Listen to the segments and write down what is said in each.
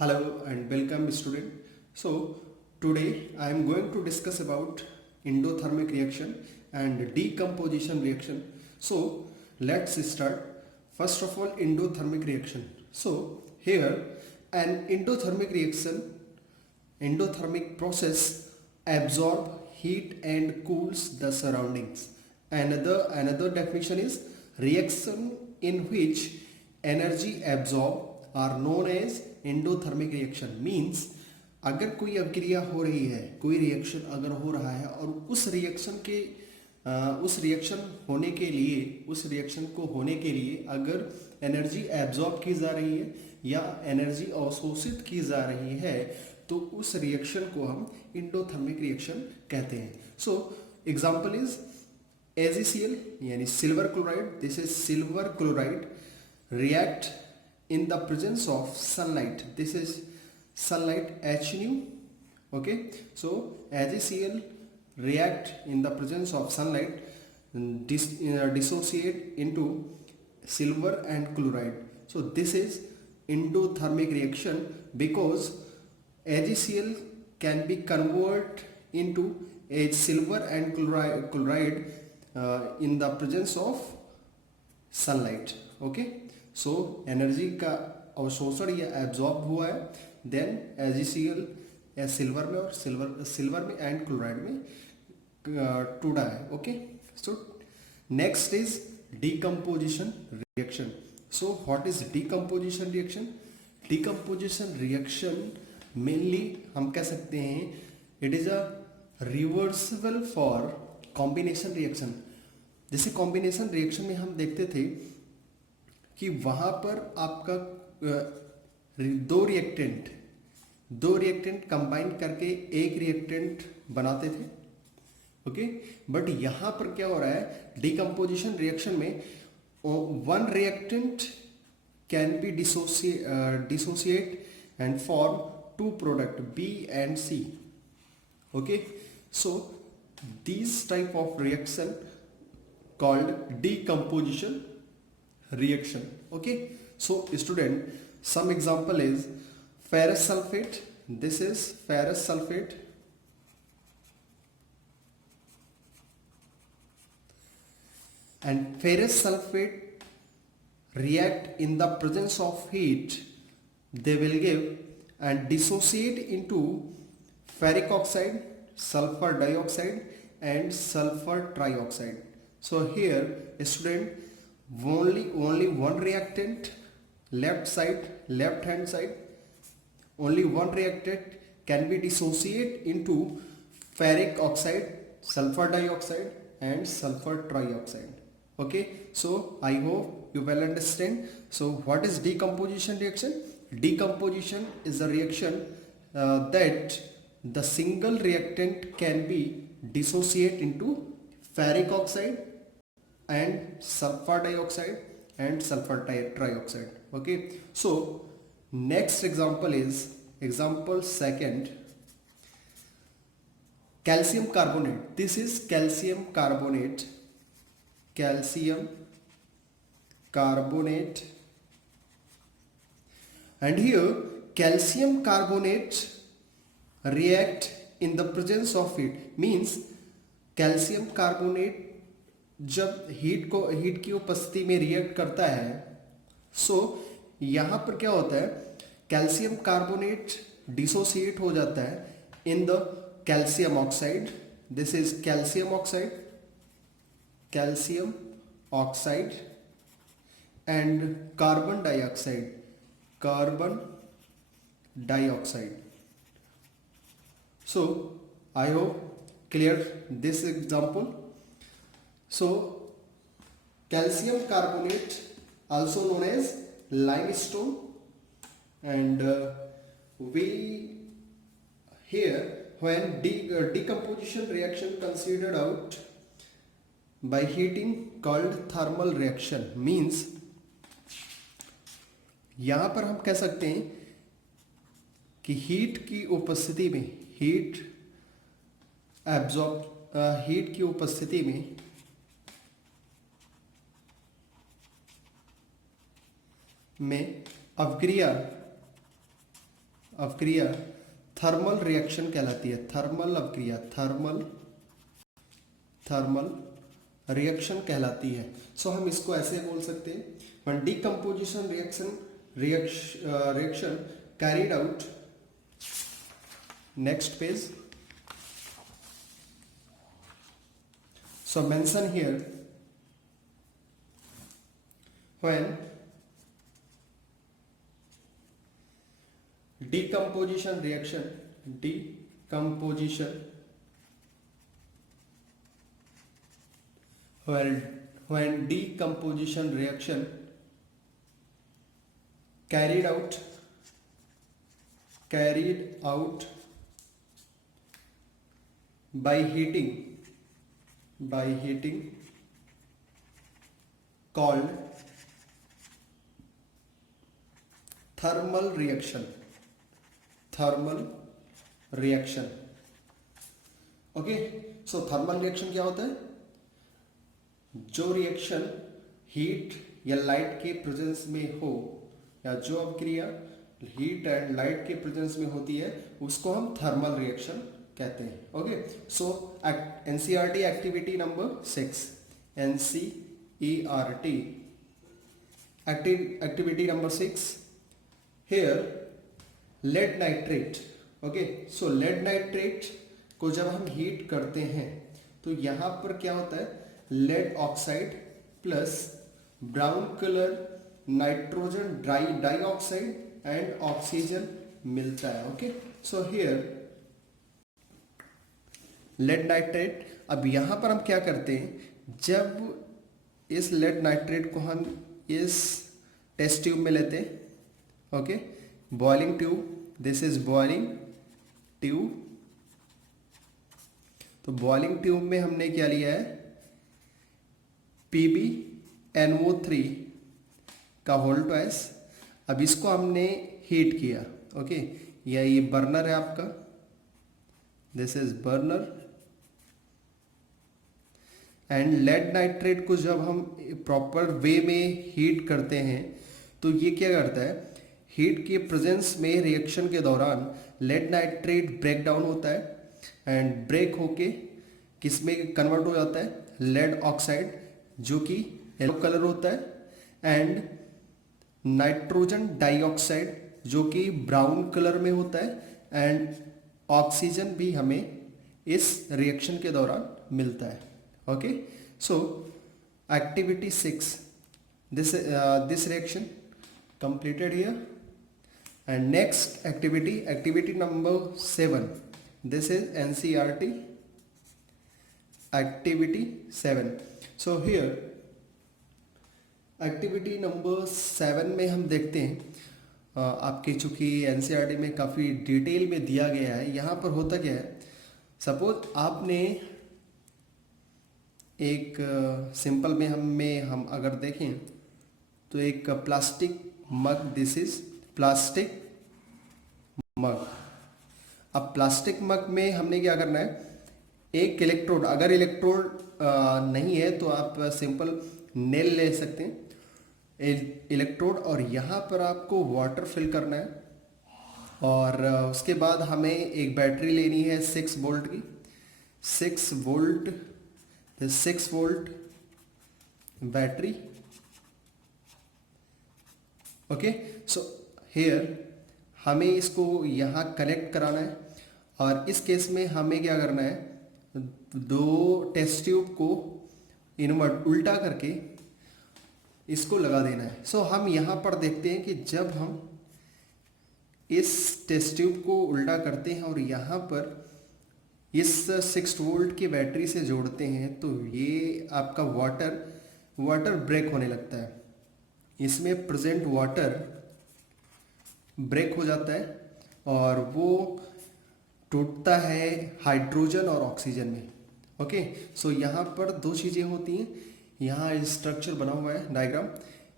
Hello and welcome student. So today I am going to discuss about endothermic reaction and decomposition reaction. So let's start. First of all, endothermic reaction. So here an endothermic process absorb heat and cools the surroundings. Another definition is reaction in which energy absorbed are known as endothermic reaction means अगर कोई अभिक्रिया हो रही है, कोई reaction अगर हो रहा है और उस रिएक्शन को होने के लिए अगर एनर्जी एब्जॉर्ब की जा रही है या एनर्जी अवशोषित की जा रही है तो उस रिएक्शन को हम एंडोथर्मिक रिएक्शन कहते हैं. सो एग्जांपल इज AgCl यानी silver chloride. This is silver chloride react in the presence of sunlight. This is sunlight HNu. Okay, so AgCl react in the presence of sunlight, dissociate into silver and chloride. So this is endothermic reaction because AgCl can be converted into a silver and chloride in the presence of sunlight. Okay, so energy का अवशोषण या absorb हुआ है, then AgCl silver में और silver में and chloride में टूटा है. Okay, so next is decomposition reaction. So what is decomposition reaction? Decomposition reaction mainly हम कह सकते हैं it is a reversible for combination reaction. जैसे कॉम्बिनेशन रिएक्शन में हम देखते थे कि वहां पर आपका दो रिएक्टेंट कंबाइन करके एक रिएक्टेंट बनाते थे. ओके, बट यहां पर क्या हो रहा है, डीकम्पोजिशन रिएक्शन में one reactant can be dissociate and form two product B and C. Okay, so this type of reaction called decomposition reaction. Okay, so student, some example is ferrous sulfate. This is ferrous sulfate and ferrous sulfate react in the presence of heat. They will give and dissociate into ferric oxide, sulfur dioxide and sulfur trioxide. So here student, only one reactant, left hand side, only one reactant can be dissociate into ferric oxide, sulfur dioxide and sulfur trioxide. Okay, so I hope you well understand. So what is decomposition reaction? Decomposition is a reaction that the single reactant can be dissociate into ferric oxide and sulfur dioxide and sulfur trioxide. Okay, so next example is example second, calcium carbonate. This is calcium carbonate and here calcium carbonate react in the presence of heat. Means calcium carbonate जब heat की उपस्थिति में react करता है, सो यहां पर क्या होता है, कैल्शियम कार्बोनेट डिसोसिएट हो जाता है in the calcium oxide. This is calcium oxide and carbon dioxide. So I hope clear this example. So calcium carbonate also known as limestone, and we here when decomposition reaction considered out by heating called thermal reaction. means यहां पर हम कह सकते हैं कि heat की उपस्थिति में हीट की उपस्थिति में अवक्रिया अवक्रिया थर्मल रिएक्शन कहलाती है। थर्मल अवक्रिया थर्मल रिएक्शन कहलाती है। सो हम इसको ऐसे बोल सकते हैं, when decomposition reaction carried out, next page. So mention here when decomposition reaction when decomposition reaction carried out by heating called thermal reaction. Okay, so thermal reaction क्या होता है? जो रिएक्शन हीट या लाइट के प्रेजेंस में हो, या जो अभिक्रिया हीट एंड लाइट के प्रेजेंस में होती है, उसको हम थर्मल रिएक्शन कहते हैं। Okay, so NCERT activity number 6, NCERT activity number 6, here lead nitrate। Okay, so lead nitrate को जब हम हीट करते हैं तो यहां पर क्या होता है? lead oxide plus brown colour nitrogen dioxide and oxygen मिलता है। Okay, so here lead nitrate। अब यहां पर हम क्या करते हैं, जब इस lead nitrate को हम इस टेस्ट ट्यूब में लेते हैं, okay, boiling tube, this is boiling tube. तो बॉइलिंग ट्यूब में हमने क्या लिया है? PbNO3 का होल ट्वाइस। अब इसको हमने हीट किया। ओके, या ये बर्नर है आपका, this is burner. And lead nitrate को जब हम प्रॉपर वे में हीट करते हैं तो ये क्या करता है? हीट के प्रेजेंस में रिएक्शन के दौरान लेड नाइट्रेट ब्रेक डाउन होता है एंड ब्रेक होके किस में कन्वर्ट हो जाता है? लेड ऑक्साइड, जो कि येलो कलर होता है, एंड नाइट्रोजन डाइऑक्साइड, जो कि ब्राउन कलर में होता है, एंड ऑक्सीजन भी हमें इस रिएक्शन के दौरान मिलता है। Okay, so activity 6, this reaction completed here. And next activity number 7, this is NCERT activity 7. So here activity number 7 में हम देखते हैं, आपके चूंकि NCERT में काफ़ी डिटेल में दिया गया है। यहाँ पर होता क्या है, सपोज आपने एक सिंपल में हम अगर देखें तो एक plastic mug, this is plastic mug. अब प्लास्टिक मग में हमने क्या करना है? एक इलेक्ट्रोड, अगर इलेक्ट्रोड नहीं है तो आप सिंपल नेल ले सकते हैं, इलेक्ट्रोड, और यहाँ पर आपको वाटर फिल करना है। और उसके बाद हमें एक बैटरी लेनी है 6 वोल्ट की, 6 volt battery. Okay, so here हमें इसको यहाँ कनेक्ट कराना है, और इस केस में हमें क्या करना है? 2 टेस्ट ट्यूब को इनवर्ट उल्टा करके इसको लगा देना है। सो हम यहाँ पर देखते हैं कि जब हम इस टेस्ट ट्यूब को उल्टा करते हैं और यहाँ पर इस 6 वोल्ट की बैटरी से जोड़ते हैं तो ये आपका वाटर ब्रेक होने लगता है। इसमें प्रेजेंट वाटर ब्रेक हो जाता है और वो टूटता है हाइड्रोजन और ऑक्सीजन में। ओके, सो यहाँ पर 2 चीज़ें होती हैं। यहाँ स्ट्रक्चर बना हुआ है डायग्राम।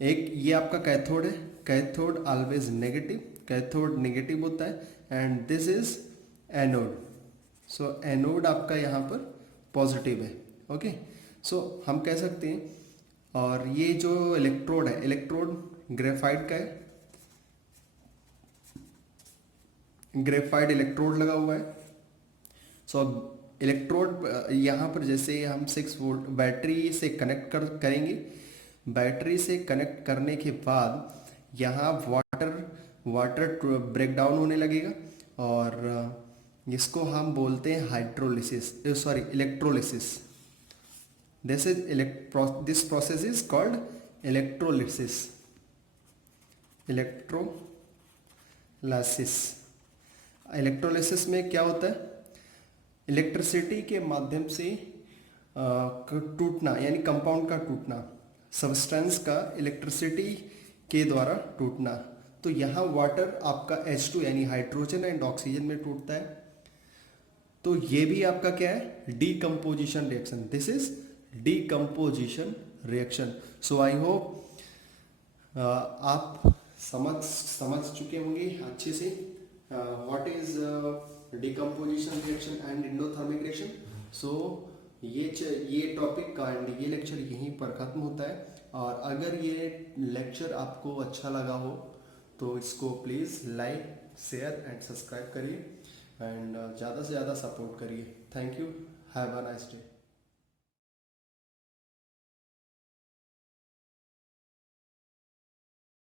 एक ये आपका कैथोड है, cathode always negative, cathode negative होता है, and this is anode. So anode आपका यहाँ पर पॉजिटिव है। ओके, सो हम कह सकते हैं, और ये जो इलेक्ट्रोड है, इलेक्ट्रोड ग्रेफाइट का है, ग्रेफाइट इलेक्ट्रोड लगा हुआ है। सो इलेक्ट्रोड यहाँ पर जैसे हम 6 वोल्ट बैटरी से कनेक्ट करेंगे। बैटरी से कनेक्ट करने के बाद यहाँ वाटर ब्रेक डाउन होने लगेगा और इसको हम बोलते हैं hydrolysis, sorry electrolysis. This process is called electrolysis. Electrolysis में क्या होता है, इलेक्ट्रिसिटी के माध्यम से टूटना, यानी कंपाउंड का टूटना, सब्सटेंस का इलेक्ट्रिसिटी के द्वारा टूटना। तो यहाँ वाटर आपका H2 यानी हाइड्रोजन एंड ऑक्सीजन में टूटता है। तो ये भी आपका क्या है, decomposition reaction. This is decomposition reaction. So I hope आप समझ चुके होंगे अच्छे से what is decomposition reaction and endothermic reaction. So ये टॉपिक का एंड ये लेक्चर यहीं पर खत्म होता है। और अगर ये लेक्चर आपको अच्छा लगा हो तो इसको please like, share and subscribe करिए एंड ज़्यादा से ज़्यादा सपोर्ट करिए। Thank you, have a nice day.